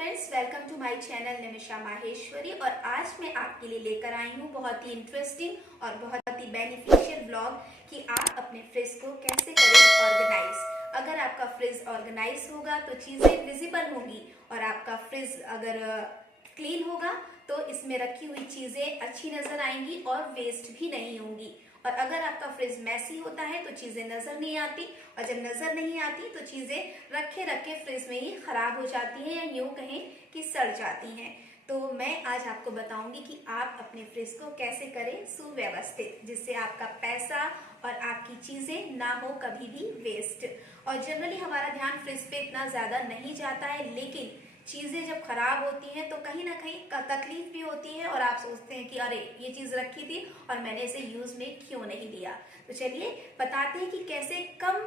Friends, welcome to my channel Nimisha Maheshwari. और आज मैं आपके लिए लेकर आई हूँ बहुत ही इंटरेस्टिंग और बहुत ही बेनिफिशियल व्लॉग कि आप अपने फ्रिज को कैसे करें ऑर्गेनाइज। अगर आपका फ्रिज ऑर्गेनाइज होगा तो चीजें विजिबल होंगी, और आपका फ्रिज अगर क्लीन होगा तो इसमें रखी हुई चीजें अच्छी नजर आएंगी और वेस्ट भी नहीं होंगी। और अगर आपका फ्रिज मैसी होता है तो चीजें नजर नहीं आती, और जब नजर नहीं आती तो चीजें रखे रखे फ्रिज में ही खराब हो जाती हैं, या यूं कहें कि सड़ जाती हैं। तो मैं आज आपको बताऊंगी कि आप अपने फ्रिज को कैसे करें सुव्यवस्थित, जिससे आपका पैसा और आपकी चीजें ना हो कभी भी वेस्ट। और जनरली हमारा ध्यान फ्रिज पे इतना ज्यादा नहीं जाता है, लेकिन चीजें जब खराब होती हैं तो कहीं ना कहीं तकलीफ भी होती है, और आप सोचते हैं कि अरे ये चीज रखी थी और मैंने इसे यूज में क्यों नहीं लिया। तो चलिए बताते हैं कि कैसे कम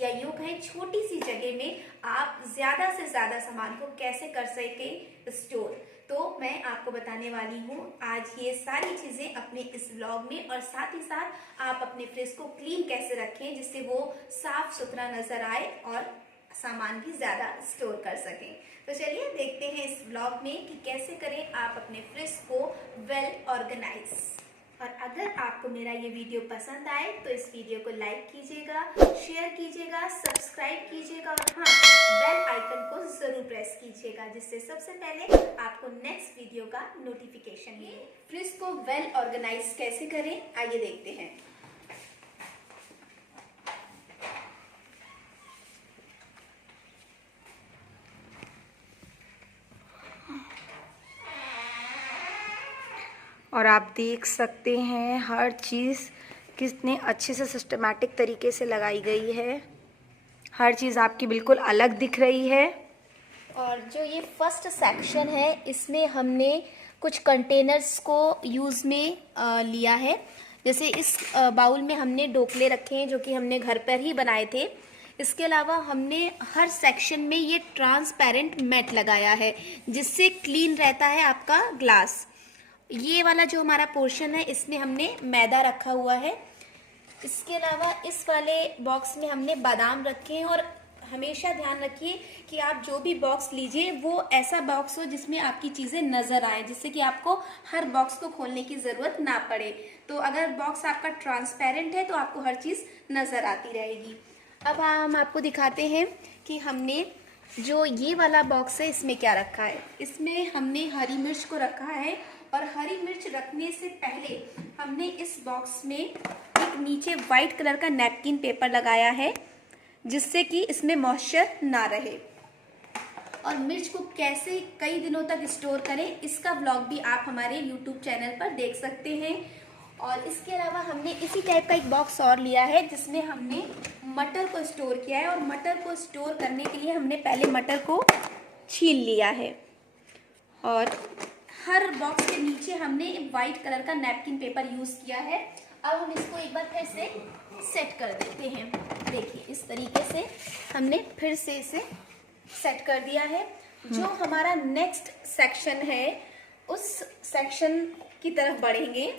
या यूं कहें छोटी सी जगह में आप ज्यादा से ज्यादा सामान को कैसे कर सके स्टोर। तो मैं आपको बताने वाली हूँ आज ये सारी चीजें अपने इस व्लॉग में, और साथ ही साथ आप अपने फ्रिज को क्लीन कैसे रखें जिससे वो साफ सुथरा नजर आए और सामान भी ज्यादा स्टोर कर सकें। तो चलिए देखते हैं इस ब्लॉग में कि कैसे करें आप अपने फ्रिज को वेल ऑर्गेनाइज। और अगर आपको मेरा ये वीडियो पसंद आए तो इस वीडियो को लाइक कीजिएगा, शेयर कीजिएगा, सब्सक्राइब कीजिएगा, और हाँ, बेल आइकन को जरूर प्रेस कीजिएगा, जिससे सबसे पहले आपको नेक्स्ट वीडियो का नोटिफिकेशन मिले। फ्रिज को वेल ऑर्गेनाइज कैसे करें आइए देखते हैं। और आप देख सकते हैं हर चीज़ कितने अच्छे से सिस्टमैटिक तरीके से लगाई गई है। हर चीज़ आपकी बिल्कुल अलग दिख रही है। और जो ये फर्स्ट सेक्शन है इसमें हमने कुछ कंटेनर्स को यूज़ में लिया है। जैसे इस बाउल में हमने ढोकले रखे हैं जो कि हमने घर पर ही बनाए थे। इसके अलावा हमने हर सेक्शन में ये ट्रांसपेरेंट मैट लगाया है जिससे क्लीन रहता है आपका ग्लास। ये वाला जो हमारा पोर्शन है इसमें हमने मैदा रखा हुआ है। इसके अलावा इस वाले बॉक्स में हमने बादाम रखे हैं। और हमेशा ध्यान रखिए कि आप जो भी बॉक्स लीजिए वो ऐसा बॉक्स हो जिसमें आपकी चीज़ें नज़र आए, जिससे कि आपको हर बॉक्स को खोलने की ज़रूरत ना पड़े। तो अगर बॉक्स आपका ट्रांसपेरेंट है तो आपको हर चीज़ नज़र आती रहेगी। अब हम आपको दिखाते हैं कि हमने जो ये वाला बॉक्स है इसमें क्या रखा है। इसमें हमने हरी मिर्च को रखा है, और हरी मिर्च रखने से पहले हमने इस बॉक्स में एक नीचे वाइट कलर का नैपकिन पेपर लगाया है जिससे कि इसमें मॉइस्चर ना रहे। और मिर्च को कैसे कई दिनों तक स्टोर करें इसका ब्लॉग भी आप हमारे यूट्यूब चैनल पर देख सकते हैं। और इसके अलावा हमने इसी टाइप का एक बॉक्स और लिया है जिसमें हमने मटर को स्टोर किया है। और मटर को स्टोर करने के लिए हमने पहले मटर को छील लिया है, और हर बॉक्स के नीचे हमने वाइट कलर का नैपकिन पेपर यूज किया है। अब हम इसको एक बार फिर से सेट कर देते हैं। देखिए इस तरीके से हमने फिर से इसे सेट कर दिया है। जो हमारा नेक्स्ट सेक्शन है उस सेक्शन की तरफ बढ़ेंगे।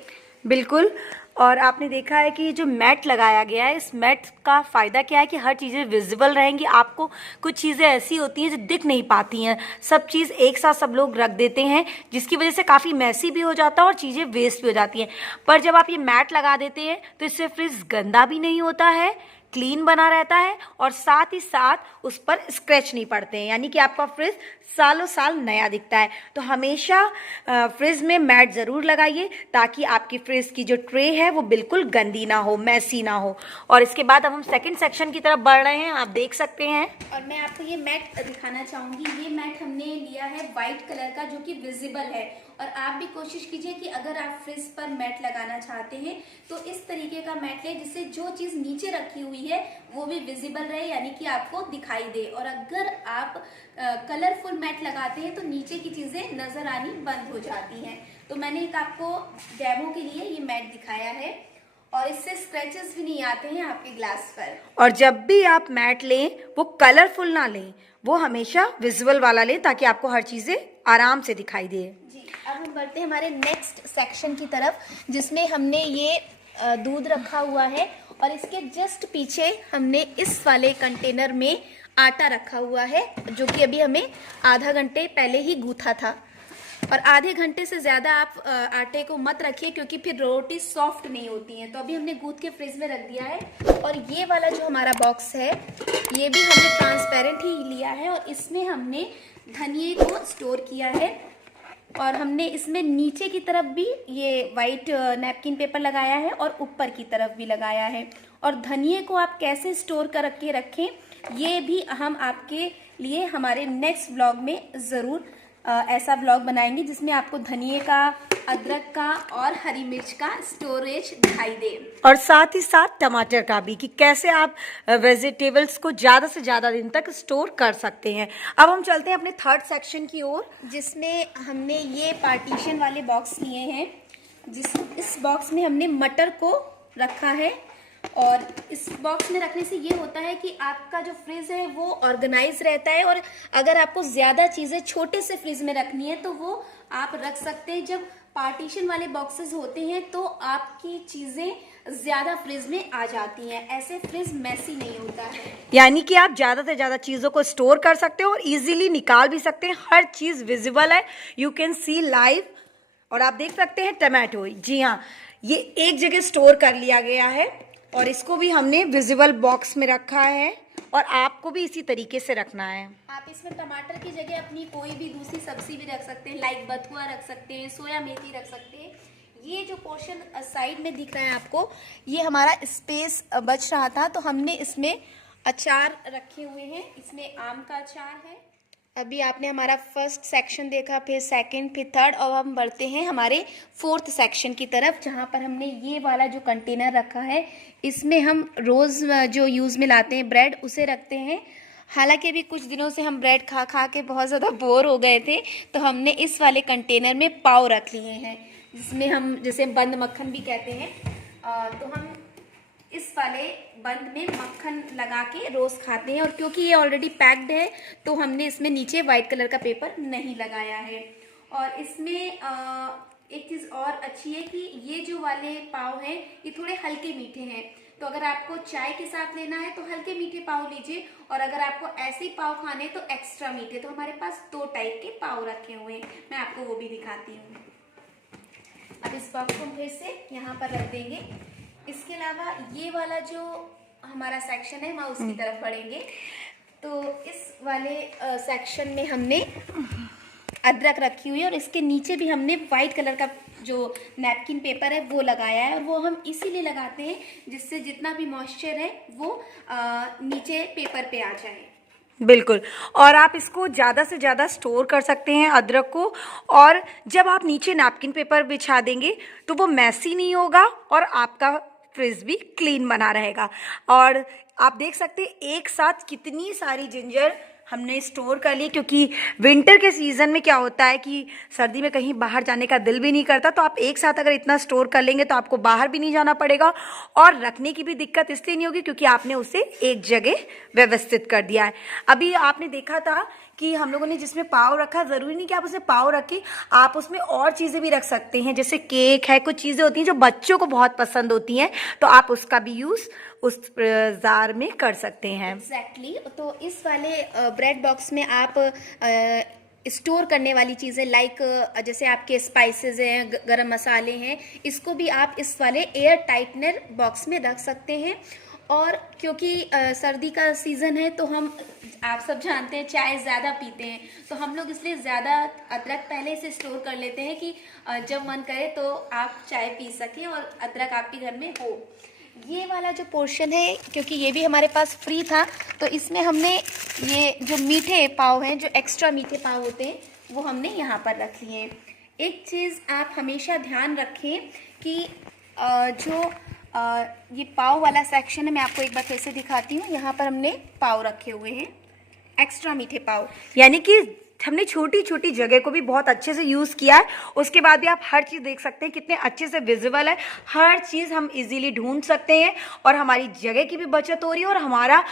बिल्कुल। और आपने देखा है कि जो मैट लगाया गया है, इस मैट का फ़ायदा क्या है कि हर चीज़ें विजिबल रहेंगी। आपको कुछ चीज़ें ऐसी होती हैं जो दिख नहीं पाती हैं, सब चीज़ एक साथ सब लोग रख देते हैं जिसकी वजह से काफ़ी मैसी भी हो जाता है और चीज़ें वेस्ट भी हो जाती हैं। पर जब आप ये मैट लगा देते हैं तो इससे फ्रिज गंदा भी नहीं होता है, क्लीन बना रहता है, और साथ ही साथ उस पर स्क्रैच नहीं पड़ते हैं, यानी कि आपका फ्रिज सालों साल नया दिखता है। तो हमेशा फ्रिज में मैट ज़रूर लगाइए ताकि आपकी फ्रिज की जो ट्रे है वो बिल्कुल गंदी ना हो, मैसी ना हो। और इसके बाद अब हम सेकंड सेक्शन की तरफ बढ़ रहे हैं, आप देख सकते हैं। और मैं आपको ये मैट दिखाना चाहूँगी। ये मैट हमने लिया है वाइट कलर का जो कि विजिबल है। और आप भी कोशिश कीजिए कि अगर आप फ्रिज पर मैट लगाना चाहते हैं तो इस तरीके का मैट लें जिससे जो चीज़ नीचे रखी हुई है वो भी विजिबल रहे, यानी कि आपको दिखाई दे। और अगर आप कलरफुल मैट लगाते हैं तो नीचे की चीज़ें नज़र आनी बंद हो जाती हैं। तो मैंने एक आपको डेमो के लिए ये मैट दिखाया है, और इससे स्क्रैचेस भी नहीं आते हैं आपके ग्लास पर। और जब भी आप मैट लें वो कलरफुल ना लें, वो हमेशा विजुअल वाला लें ताकि आपको हर चीज़ें आराम से दिखाई दे। जी, अब हम बढ़ते हैं हमारे नेक्स्ट सेक्शन की तरफ जिसमें हमने ये दूध रखा हुआ है। और इसके जस्ट पीछे हमने इस वाले कंटेनर में आटा रखा हुआ है, जो कि अभी हमें आधा घंटे पहले ही गूथा था। और आधे घंटे से ज़्यादा आप आटे को मत रखिए, क्योंकि फिर रोटी सॉफ्ट नहीं होती है। तो अभी हमने गूथ के फ्रिज में रख दिया है। और ये वाला जो हमारा बॉक्स है, ये भी हमने ट्रांसपेरेंट ही लिया है, और इसमें हमने धनिए को स्टोर किया है। और हमने इसमें नीचे की तरफ भी ये वाइट नैपकिन पेपर लगाया है और ऊपर की तरफ भी लगाया है। और धनिए को आप कैसे स्टोर कर के रखें, ये भी हम आपके लिए हमारे नेक्स्ट व्लॉग में ज़रूर ऐसा व्लॉग बनाएंगे, जिसमें आपको धनिए का, अदरक का और हरी मिर्च का स्टोरेज दिखाई दे, और साथ ही साथ टमाटर का भी, कि कैसे आप वेजिटेबल्स को ज़्यादा से ज़्यादा दिन तक स्टोर कर सकते हैं। अब हम चलते हैं अपने थर्ड सेक्शन की ओर, जिसमें हमने ये पार्टीशन वाले बॉक्स लिए हैं। इस बॉक्स में हमने मटर को रखा है। और इस बॉक्स में रखने से ये होता है कि आपका जो फ्रिज है वो ऑर्गेनाइज रहता है। और अगर आपको ज़्यादा चीज़ें छोटे से फ्रिज में रखनी है तो वो आप रख सकते हैं। जब पार्टीशन वाले बॉक्सेस होते हैं तो आपकी चीज़ें ज़्यादा फ्रिज में आ जाती हैं, ऐसे फ्रिज मैसी नहीं होता है। यानी कि आप ज़्यादा से ज़्यादा चीज़ों को स्टोर कर सकते हो और इजीली निकाल भी सकते हैं। हर चीज़ विजिबल है, यू कैन सी लाइव। और आप देख सकते हैं टमाटो, जी हाँ, ये एक जगह स्टोर कर लिया गया है और इसको भी हमने विजिबल बॉक्स में रखा है, और आपको भी इसी तरीके से रखना है। आप इसमें टमाटर की जगह अपनी कोई भी दूसरी सब्जी भी रख सकते हैं, लाइक बथुआ रख सकते हैं, सोया मेथी रख सकते हैं। ये जो पोर्शन साइड में दिख रहा है आपको, ये हमारा स्पेस बच रहा था, तो हमने इसमें अचार रखे हुए हैं। इसमें आम का अचार है। अभी आपने हमारा फर्स्ट सेक्शन देखा, फिर सेकंड, फिर थर्ड, और हम बढ़ते हैं हमारे फोर्थ सेक्शन की तरफ, जहाँ पर हमने ये वाला जो कंटेनर रखा है, इसमें हम रोज़ जो यूज़ में लाते हैं ब्रेड, उसे रखते हैं। हालांकि अभी कुछ दिनों से हम ब्रेड खा खा के बहुत ज़्यादा बोर हो गए थे, तो हमने इस वाले कंटेनर में पाव रख लिए हैं, जिसमें हम जैसे बंद मक्खन भी कहते हैं। तो हम इस वाले बंद में मक्खन लगा के रोज़ खाते हैं। और क्योंकि ये ऑलरेडी पैक्ड है, तो हमने इसमें नीचे वाइट कलर का पेपर नहीं लगाया है। और इसमें एक चीज़ और अच्छी है कि ये जो वाले पाव हैं, ये थोड़े हल्के मीठे हैं। तो अगर आपको चाय के साथ लेना है तो हल्के मीठे पाव लीजिए, और अगर आपको ऐसे ही पाव खाने तो एक्स्ट्रा मीठे। तो हमारे पास 2 टाइप के पाव रखे हुए हैं, मैं आपको वो भी दिखाती हूँ। अब इस बॉक्स को फिर से यहाँ पर रख देंगे। इसके अलावा ये वाला जो हमारा सेक्शन है, हम उसकी तरफ बढ़ेंगे। तो इस वाले सेक्शन में हमने अदरक रखी हुई है, और इसके नीचे भी हमने वाइट कलर का जो नैपकिन पेपर है वो लगाया है। और वो हम इसीलिए लगाते हैं जिससे जितना भी मॉइस्चर है वो नीचे पेपर पे आ जाए। बिल्कुल, और आप इसको ज़्यादा से ज़्यादा स्टोर कर सकते हैं अदरक को। और जब आप नीचे नैपकिन पेपर बिछा देंगे तो वो मैसी नहीं होगा और आपका फ्रिज भी क्लीन बना रहेगा। और आप देख सकते हैं एक साथ कितनी सारी जिंजर हमने स्टोर कर ली, क्योंकि विंटर के सीज़न में क्या होता है कि सर्दी में कहीं बाहर जाने का दिल भी नहीं करता। तो आप एक साथ अगर इतना स्टोर कर लेंगे तो आपको बाहर भी नहीं जाना पड़ेगा, और रखने की भी दिक्कत इसलिए नहीं होगी क्योंकि आपने उसे एक जगह व्यवस्थित कर दिया है। अभी आपने देखा था कि हम लोगों ने जिसमें पाव रखा, ज़रूरी नहीं कि आप उसमें पाव रखें, आप उसमें और चीज़ें भी रख सकते हैं, जैसे केक है, कुछ चीज़ें होती हैं जो बच्चों को बहुत पसंद होती हैं, तो आप उसका भी यूज़ उस जार में कर सकते हैं। एग्जैक्टली। तो इस वाले ब्रेड बॉक्स में आप स्टोर करने वाली चीज़ें लाइक जैसे आपके स्पाइसेस हैं, गरम मसाले हैं, इसको भी आप इस वाले एयर टाइटनर बॉक्स में रख सकते हैं। और क्योंकि सर्दी का सीज़न है, तो हम, आप सब जानते हैं, चाय ज़्यादा पीते हैं, तो हम लोग इसलिए ज़्यादा अदरक पहले से स्टोर कर लेते हैं कि जब मन करे तो आप चाय पी सकें और अदरक आपके घर में हो। ये वाला जो पोर्शन है, क्योंकि ये भी हमारे पास फ्री था, तो इसमें हमने ये जो मीठे पाव हैं, जो एक्स्ट्रा मीठे पाव होते हैं, वो हमने यहाँ पर रख लिए हैं। एक चीज़ आप हमेशा ध्यान रखें कि ये पाव वाला सेक्शन है, मैं आपको एक बार फिर से दिखाती हूँ। यहाँ पर हमने पाव रखे हुए हैं, एक्स्ट्रा मीठे पाव, यानी कि हमने छोटी छोटी जगह को भी बहुत अच्छे से यूज़ किया है। उसके बाद भी आप हर चीज़ देख सकते हैं कितने अच्छे से विजिबल है, हर चीज़ हम इजीली ढूंढ सकते हैं, और हमारी जगह की भी बचत हो रही है और हमारा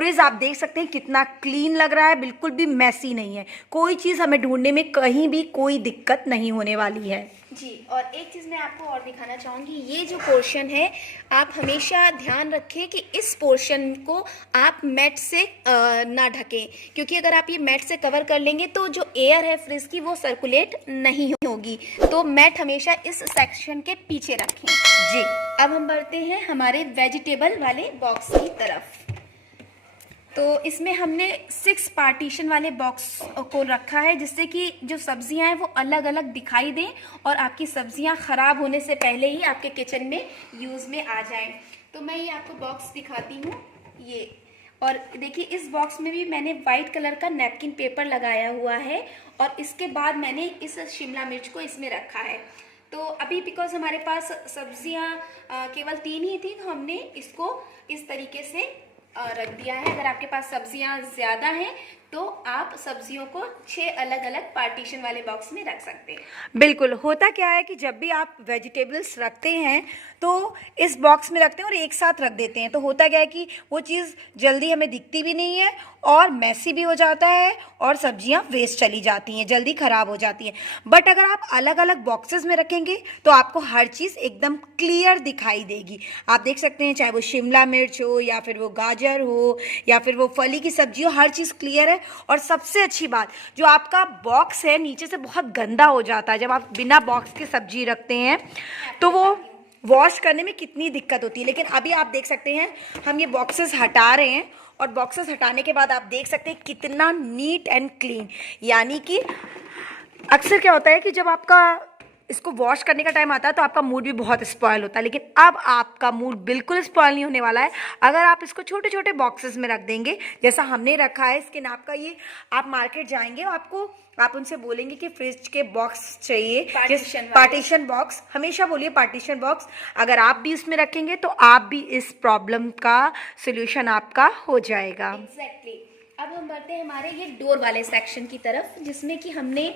फ्रिज आप देख सकते हैं कितना क्लीन लग रहा है, बिल्कुल भी मैसी नहीं है। कोई चीज़ हमें ढूंढने में कहीं भी कोई दिक्कत नहीं होने वाली है जी। और एक चीज़ मैं आपको और दिखाना चाहूँगी, ये जो पोर्शन है आप हमेशा ध्यान रखें कि इस पोर्शन को आप मैट से ना ढकें, क्योंकि अगर आप ये मैट से कवर कर लेंगे तो जो एयर है फ्रिज की वो सर्कुलेट नहीं होगी। तो मैट हमेशा इस सेक्शन के पीछे रखें जी। अब हम बढ़ते हैं हमारे वेजिटेबल वाले बॉक्स की तरफ। तो इसमें हमने 6 पार्टीशन वाले बॉक्स को रखा है, जिससे कि जो सब्जियां हैं वो अलग अलग दिखाई दें और आपकी सब्जियां ख़राब होने से पहले ही आपके किचन में यूज़ में आ जाएं। तो मैं ये आपको बॉक्स दिखाती हूँ ये, और देखिए इस बॉक्स में भी मैंने वाइट कलर का नैपकिन पेपर लगाया हुआ है, और इसके बाद मैंने इस शिमला मिर्च को इसमें रखा है। तो अभी बिकॉज हमारे पास सब्जियां केवल 3 ही थी, तो हमने इसको इस तरीके से रख दिया है। अगर आपके पास सब्जियां ज़्यादा हैं तो आप सब्जियों को 6 अलग अलग पार्टीशन वाले बॉक्स में रख सकते हैं। बिल्कुल। होता क्या है कि जब भी आप वेजिटेबल्स रखते हैं तो इस बॉक्स में रखते हैं और एक साथ रख देते हैं, तो होता क्या है कि वो चीज़ जल्दी हमें दिखती भी नहीं है और मैसी भी हो जाता है और सब्जियां वेस्ट चली जाती हैं, जल्दी ख़राब हो जाती हैं। बट अगर आप अलग अलग बॉक्सेस में रखेंगे तो आपको हर चीज़ एकदम क्लियर दिखाई देगी। आप देख सकते हैं, चाहे वो शिमला मिर्च हो या फिर वो गाजर हो या फिर वो फली की सब्जी हो, हर चीज़ क्लियर है। और सबसे अच्छी बात, जो आपका बॉक्स है नीचे से बहुत गंदा हो जाता है जब आप बिना बॉक्स के सब्जी रखते हैं, तो वो वॉश करने में कितनी दिक्कत होती है। लेकिन अभी आप देख सकते हैं हम ये बॉक्सेस हटा रहे हैं, और बॉक्सेस हटाने के बाद आप देख सकते हैं कितना नीट एंड क्लीन। यानी कि अक्सर क्या होता है कि जब आपका इसको वॉश करने का टाइम आता है तो आपका मूड भी बहुत स्पॉइल होता है, लेकिन अब आपका मूड बिल्कुल स्पॉइल नहीं होने वाला है अगर आप इसको छोटे छोटे बॉक्सेस में रख देंगे जैसा हमने रखा है। इसके नाप का ये, आप मार्केट जाएंगे आप उनसे बोलेंगे कि फ्रिज के बॉक्स चाहिए, पार्टीशन बॉक्स, हमेशा बोलिए पार्टीशन बॉक्स। अगर आप भी इसमें रखेंगे तो आप भी इस प्रॉब्लम का सोल्यूशन आपका हो जाएगा। एग्जैक्टली। अब हम बढ़ते हैं हमारे ये डोर वाले सेक्शन की तरफ, जिसमें कि हमने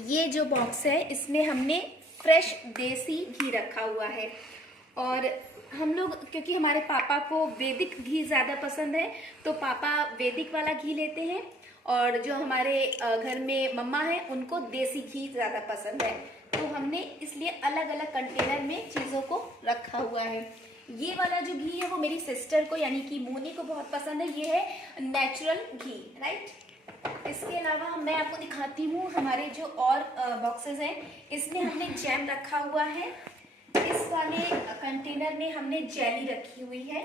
ये जो बॉक्स है इसमें हमने फ्रेश देसी घी रखा हुआ है। और हम लोग, क्योंकि हमारे पापा को वैदिक घी ज़्यादा पसंद है, तो पापा वैदिक वाला घी लेते हैं, और जो हमारे घर में मम्मा है उनको देसी घी ज़्यादा पसंद है। तो हमने इसलिए अलग अलग कंटेनर में चीज़ों को रखा हुआ है। ये वाला जो घी है वो मेरी सिस्टर को यानी कि मोनी को बहुत पसंद है। ये है नेचुरल घी, राइट। इसके अलावा मैं आपको दिखाती हूँ हमारे जो और बॉक्सेस हैं, इसमें हमने जैम रखा हुआ है। इस वाले कंटेनर में हमने जेली रखी हुई है,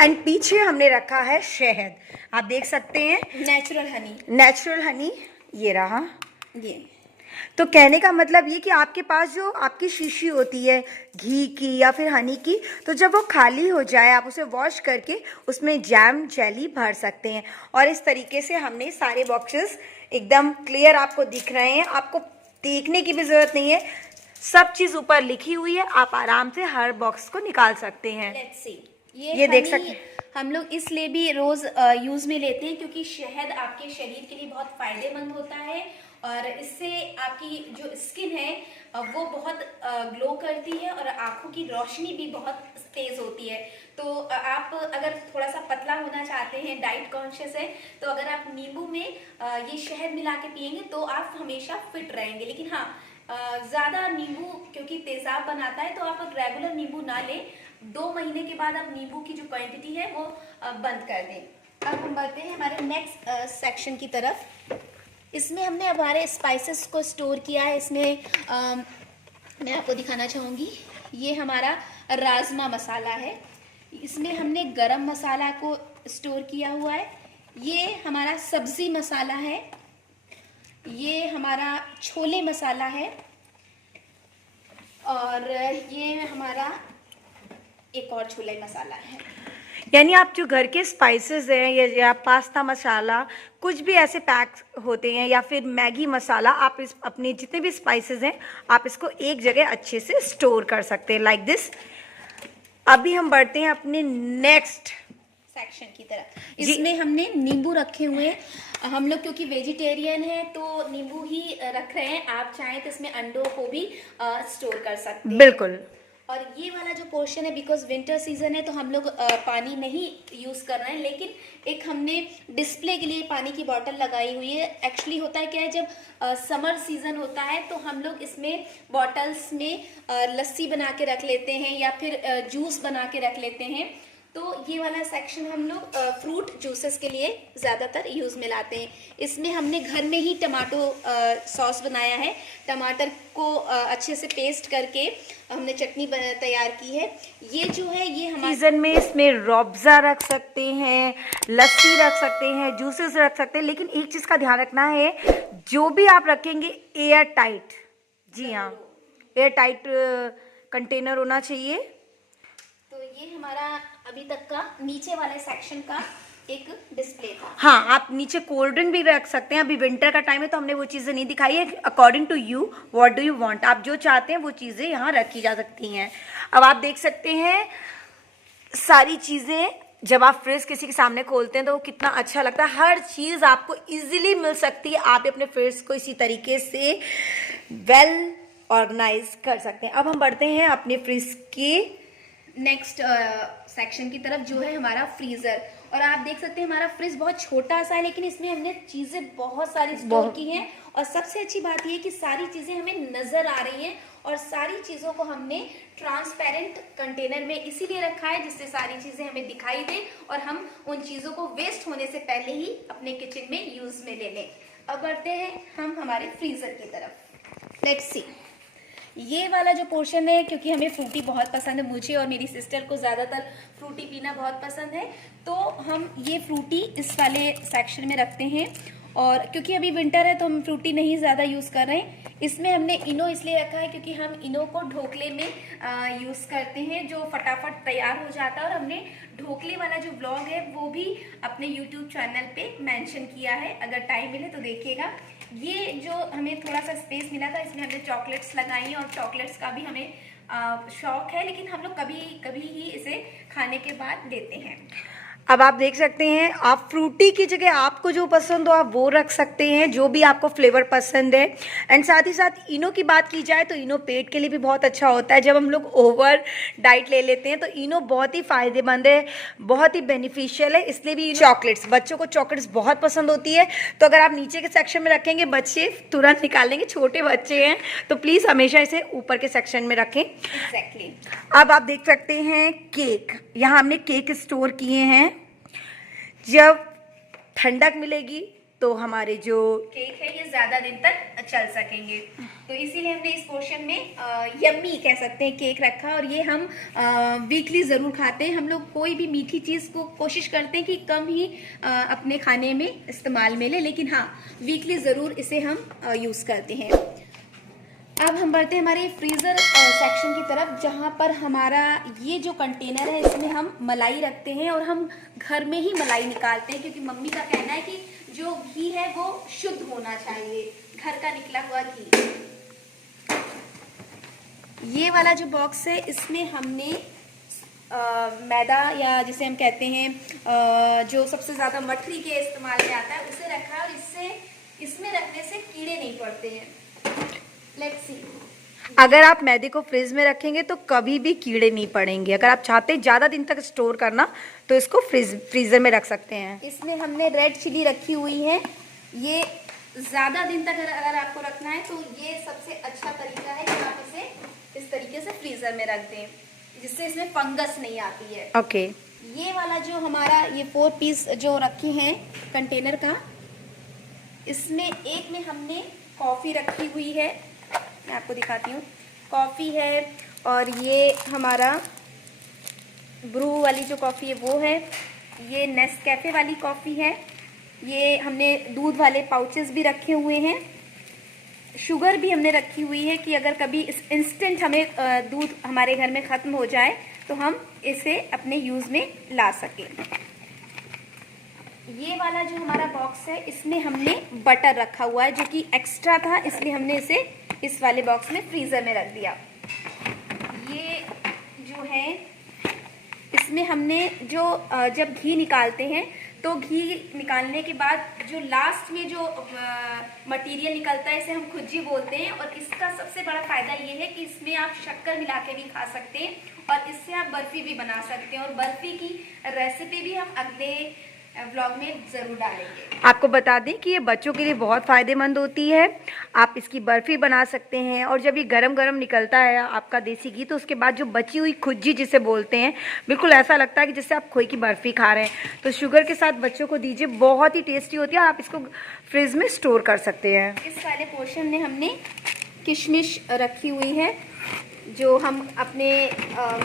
एंड पीछे हमने रखा है शहद। आप देख सकते हैं नेचुरल हनी ये रहा। ये तो कहने का मतलब ये कि आपके पास जो आपकी शीशी होती है घी की या फिर हनी की, तो जब वो खाली हो जाए आप उसे वॉश करके उसमें जैम जेली भर सकते हैं। और इस तरीके से हमने सारे बॉक्सेस एकदम क्लियर आपको दिख रहे हैं, आपको देखने की भी ज़रूरत नहीं है, सब चीज़ ऊपर लिखी हुई है, आप आराम से हर बॉक्स को निकाल सकते हैं। लेट्स सी, ये देख सकते हैं। हम लोग इसलिए भी रोज़ यूज़ में लेते हैं क्योंकि शहद आपके शरीर के लिए बहुत फ़ायदेमंद होता है, और इससे आपकी जो स्किन है वो बहुत ग्लो करती है और आँखों की रोशनी भी बहुत तेज़ होती है। तो आप अगर थोड़ा सा पतला होना चाहते हैं, डाइट कॉन्शियस है, तो अगर आप नींबू में ये शहद मिला के पियेंगे तो आप हमेशा फिट रहेंगे। लेकिन हाँ, ज़्यादा नींबू क्योंकि तेज़ाब बनाता है, तो आप रेगुलर नींबू ना लें। 2 महीने के बाद आप नींबू की जो क्वांटिटी है वो बंद कर दें। अब हम बढ़ते हैं हमारे नेक्स्ट सेक्शन की तरफ। इसमें हमने हमारे स्पाइसेस को स्टोर किया है। इसमें मैं आपको दिखाना चाहूँगी, ये हमारा राजमा मसाला है। इसमें हमने गरम मसाला को स्टोर किया हुआ है। ये हमारा सब्ज़ी मसाला है। ये हमारा छोले मसाला है, और ये हमारा एक और छोले मसाला है। यानी आप जो घर के स्पाइसेस हैं या पास्ता मसाला कुछ भी ऐसे पैक होते हैं या फिर मैगी मसाला, आप इस अपने जितने भी स्पाइसेस हैं आप इसको एक जगह अच्छे से स्टोर कर सकते हैं, लाइक दिस। अभी हम बढ़ते हैं अपने नेक्स्ट सेक्शन की तरफ। इसमें हमने नींबू रखे हुए हैं। हम लोग क्योंकि वेजिटेरियन हैं तो नींबू ही रख रहे हैं। आप चाहें तो इसमें अंडों को भी स्टोर कर सकते हैं। बिल्कुल। और ये वाला जो पोर्शन है, बिकॉज विंटर सीजन है तो हम लोग पानी नहीं यूज़ कर रहे हैं, लेकिन एक हमने डिस्प्ले के लिए पानी की बॉटल लगाई हुई है। एक्चुअली होता है क्या है, जब समर सीजन होता है तो हम लोग इसमें बॉटल्स में लस्सी बना के रख लेते हैं या फिर जूस बना के रख लेते हैं। तो ये वाला सेक्शन हम लोग फ्रूट जूसेस के लिए ज़्यादातर यूज़ में लाते हैं। इसमें हमने घर में ही टमाटो सॉस बनाया है। टमाटर को अच्छे से पेस्ट करके हमने चटनी तैयार की है। ये जो है ये हमारे सीजन में इसमें रूअफ़ज़ा रख सकते हैं, लस्सी रख सकते हैं, जूसेस रख सकते हैं, लेकिन एक चीज़ का ध्यान रखना है, जो भी आप रखेंगे एयर टाइट, जी हाँ, एयर टाइट कंटेनर होना चाहिए। तो ये हमारा अभी तक का नीचे वाले सेक्शन का एक डिस्प्ले था। हाँ, आप नीचे कोल्ड ड्रिंक भी रख सकते हैं। अभी विंटर का टाइम है तो हमने वो चीज़ें नहीं दिखाई है। According to you what do you want, आप जो चाहते हैं वो चीज़ें यहाँ रखी जा सकती हैं। अब आप देख सकते हैं सारी चीज़ें, जब आप फ्रिज किसी के सामने खोलते हैं तो वो कितना अच्छा लगता है। हर चीज़ आपको इजीली मिल सकती है। आप अपने फ्रिज को इसी तरीके से वेल ऑर्गेनाइज कर सकते हैं। अब हम बढ़ते हैं अपने फ्रिज के नेक्स्ट सेक्शन की तरफ, जो है हमारा फ्रीजर। और आप देख सकते हैं हमारा फ्रिज बहुत छोटा सा है, लेकिन इसमें हमने चीजें बहुत सारी स्टोर की हैं। और सबसे अच्छी बात यह है कि सारी चीजें हमें नजर आ रही हैं, और सारी चीजों को हमने ट्रांसपेरेंट कंटेनर में इसीलिए रखा है जिससे सारी चीजें हमें दिखाई दे और हम उन चीजों को वेस्ट होने से पहले ही अपने किचन में यूज में ले लें। अब बढ़ते हैं हम हमारे फ्रीजर की तरफ। लेट्स सी, ये वाला जो पोर्शन है, क्योंकि हमें फ्रूटी बहुत पसंद है, मुझे और मेरी सिस्टर को ज़्यादातर फ्रूटी पीना बहुत पसंद है, तो हम ये फ्रूटी इस वाले सेक्शन में रखते हैं। और क्योंकि अभी विंटर है तो हम फ्रूटी नहीं ज़्यादा यूज़ कर रहे हैं। इसमें हमने इनो इसलिए रखा है क्योंकि हम इनो को ढोकले में यूज़ करते हैं, जो फटाफट तैयार हो जाता है। और हमने ढोकले वाला जो ब्लॉग है वो भी अपने यूट्यूब चैनल पे मेंशन किया है, अगर टाइम मिले तो देखिएगा। ये जो हमें थोड़ा सा स्पेस मिला था, इसमें हमने चॉकलेट्स लगाई हैं, और चॉकलेट्स का भी हमें शौक है, लेकिन हम लोग कभी कभी ही इसे खाने के बाद लेते हैं। अब आप देख सकते हैं, आप फ्रूटी की जगह आपको जो पसंद हो आप वो रख सकते हैं, जो भी आपको फ्लेवर पसंद है। एंड साथ ही साथ इनो की बात की जाए तो इनो पेट के लिए भी बहुत अच्छा होता है। जब हम लोग ओवर डाइट ले लेते हैं तो इनो बहुत ही फ़ायदेमंद है, बहुत ही बेनिफिशियल है। इसलिए भी चॉकलेट्स, बच्चों को चॉकलेट्स बहुत पसंद होती है, तो अगर आप नीचे के सेक्शन में रखेंगे बच्चे तुरंत निकाल लेंगे। छोटे बच्चे हैं तो प्लीज़ हमेशा इसे ऊपर के सेक्शन में रखें। एग्जैक्टली। अब आप देख सकते हैं केक, यहाँ हमने केक स्टोर किए हैं। जब ठंडक मिलेगी तो हमारे जो केक है ये ज़्यादा दिन तक चल सकेंगे, तो इसीलिए हमने इस पोर्शन में यम्मी कह सकते हैं केक रखा। और ये हम वीकली ज़रूर खाते हैं। हम लोग कोई भी मीठी चीज़ को कोशिश करते हैं कि कम ही अपने खाने में इस्तेमाल में लें, लेकिन हाँ वीकली ज़रूर इसे हम यूज़ करते हैं। अब हम बढ़ते हैं हमारे फ्रीज़र सेक्शन की तरफ, जहाँ पर हमारा ये जो कंटेनर है इसमें हम मलाई रखते हैं, और हम घर में ही मलाई निकालते हैं, क्योंकि मम्मी का कहना है कि जो घी है वो शुद्ध होना चाहिए, घर का निकला हुआ घी। ये वाला जो बॉक्स है इसमें हमने मैदा, या जिसे हम कहते हैं जो सबसे ज़्यादा मठरी के इस्तेमाल में आता है, उसे रखा है। और इससे इसमें रखने से कीड़े नहीं पड़ते हैं। लेट्स सी, अगर आप मैदे को फ्रिज में रखेंगे तो कभी भी कीड़े नहीं पड़ेंगे। अगर आप चाहते हैं ज़्यादा दिन तक स्टोर करना तो इसको फ्रीज़र में रख सकते हैं। इसमें हमने रेड चिली रखी हुई है। ये ज़्यादा दिन तक अगर आपको रखना है तो ये सबसे अच्छा तरीका है कि आप इसे इस तरीके से फ्रीज़र में रख दें, जिससे इसमें फंगस नहीं आती है। ओके। ये वाला जो हमारा ये 4 पीस जो रखे हैं कंटेनर का, इसमें एक में हमने कॉफ़ी रखी हुई है, मैं आपको दिखाती हूँ। कॉफ़ी है, और ये हमारा ब्रू वाली जो कॉफ़ी है वो है। ये नेस्कैफ़े वाली कॉफ़ी है। ये हमने दूध वाले पाउचेस भी रखे हुए हैं। शुगर भी हमने रखी हुई है कि अगर कभी इस इंस्टेंट हमें दूध हमारे घर में ख़त्म हो जाए तो हम इसे अपने यूज़ में ला सकें। ये वाला जो हमारा बॉक्स है इसमें हमने बटर रखा हुआ है, जो कि एक्स्ट्रा था, इसलिए हमने इसे इस वाले बॉक्स में फ्रीज़र में रख दिया। ये जो है इसमें हमने जो जब घी निकालते हैं तो घी निकालने के बाद जो लास्ट में जो मटेरियल निकलता है इसे हम खुज्जी बोलते हैं। और इसका सबसे बड़ा फायदा ये है कि इसमें आप शक्कर मिला के भी खा सकते हैं और इससे आप बर्फी भी बना सकते हैं। और बर्फी की रेसिपी भी हम अगले व्लॉग में ज़रूर डालेंगे। आपको बता दें कि ये बच्चों के लिए बहुत फ़ायदेमंद होती है। आप इसकी बर्फ़ी बना सकते हैं और जब ये गरम गरम निकलता है आपका देसी घी, तो उसके बाद जो बची हुई खुज्जी जिसे बोलते हैं, बिल्कुल ऐसा लगता है कि जैसे आप खोए की बर्फ़ी खा रहे हैं। तो शुगर के साथ बच्चों को दीजिए, बहुत ही टेस्टी होती है और आप इसको फ्रिज में स्टोर कर सकते हैं। इस वाले पोर्शन में हमने किशमिश रखी हुई है जो हम अपने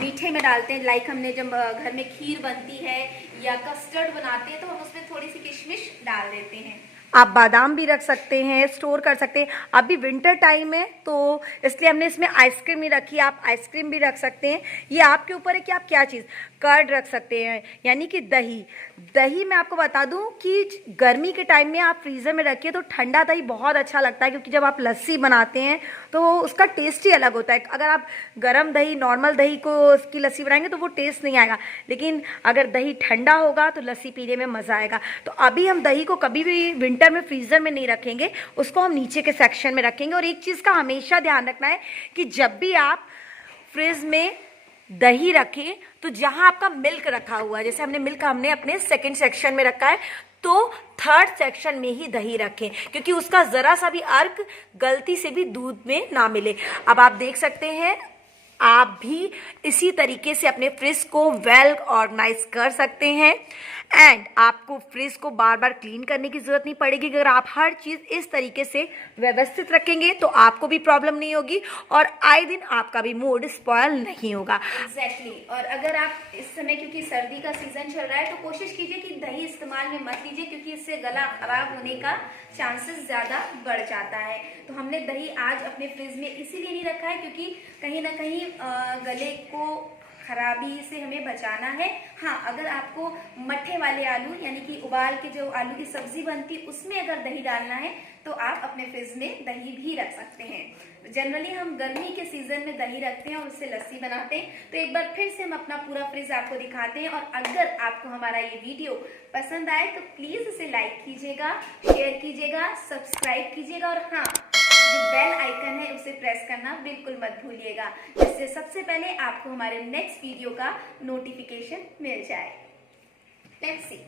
मीठे में डालते हैं। लाइक हमने जब घर में खीर बनती है या कस्टर्ड बनाते हैं तो हम उसमें थोड़ी सी किशमिश डाल देते हैं। आप बादाम भी रख सकते हैं, स्टोर कर सकते हैं। अभी विंटर टाइम है तो इसलिए हमने इसमें आइसक्रीम ही रखी है। आप आइसक्रीम भी रख सकते हैं, ये आपके ऊपर है कि आप क्या चीज़। कर्ड रख सकते हैं, यानी कि दही मैं आपको बता दूं कि गर्मी के टाइम में आप फ्रीज़र में रखिए तो ठंडा दही बहुत अच्छा लगता है, क्योंकि जब आप लस्सी बनाते हैं तो उसका टेस्ट ही अलग होता है। अगर आप गर्म दही, नॉर्मल दही को उसकी लस्सी बनाएंगे तो वो टेस्ट नहीं आएगा, लेकिन अगर दही ठंडा होगा तो लस्सी पीने में मज़ा आएगा। तो अभी हम दही को कभी भी विंटर में फ्रीज़र में नहीं रखेंगे, उसको हम नीचे के सेक्शन में रखेंगे। और एक चीज़ का हमेशा ध्यान रखना है कि जब भी आप फ्रिज में दही रखें तो जहां आपका मिल्क रखा हुआ है, जैसे हमने अपने सेकंड सेक्शन में रखा है, तो थर्ड सेक्शन में ही दही रखें, क्योंकि उसका ज़रा सा भी अर्क गलती से भी दूध में ना मिले। अब आप देख सकते हैं, आप भी इसी तरीके से अपने फ्रिज को वेल ऑर्गेनाइज कर सकते हैं एंड आपको फ्रिज को बार बार क्लीन करने की ज़रूरत नहीं पड़ेगी। अगर आप हर चीज़ इस तरीके से व्यवस्थित रखेंगे तो आपको भी प्रॉब्लम नहीं होगी और आए दिन आपका भी मूड स्पॉयल नहीं होगा। एग्जैक्टली। और अगर आप इस समय, क्योंकि सर्दी का सीजन चल रहा है, तो कोशिश कीजिए कि दही इस्तेमाल में मत लीजिए, क्योंकि इससे गला खराब होने का चांसेस ज़्यादा बढ़ जाता है। तो हमने दही आज अपने फ्रिज में इसीलिए नहीं रखा है क्योंकि कहीं ना कहीं गले को खराबी से हमें बचाना है। हाँ, अगर आपको मट्ठे वाले आलू, यानी कि उबाल के जो आलू की सब्जी बनती है, उसमें अगर दही डालना है तो आप अपने फ्रिज में दही भी रख सकते हैं। जनरली हम गर्मी के सीजन में दही रखते हैं और उससे लस्सी बनाते हैं। तो एक बार फिर से हम अपना पूरा फ्रिज आपको दिखाते हैं। और अगर आपको हमारा ये वीडियो पसंद आए तो प्लीज इसे लाइक कीजिएगा, शेयर कीजिएगा, सब्सक्राइब कीजिएगा और हाँ, जो बेल आइकन है उसे प्रेस करना बिल्कुल मत भूलिएगा, जिससे सबसे पहले आपको हमारे नेक्स्ट वीडियो का नोटिफिकेशन मिल जाए। Let's see.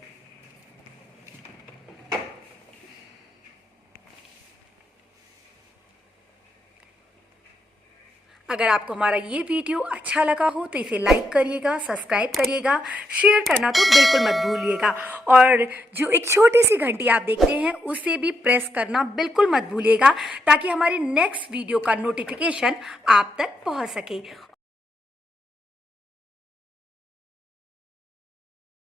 अगर आपको हमारा ये वीडियो अच्छा लगा हो तो इसे लाइक करिएगा, सब्सक्राइब करिएगा, शेयर करना तो बिल्कुल मत भूलिएगा। और जो एक छोटी सी घंटी आप देखते हैं उसे भी प्रेस करना बिल्कुल मत भूलिएगा, ताकि हमारे नेक्स्ट वीडियो का नोटिफिकेशन आप तक पहुंच सके।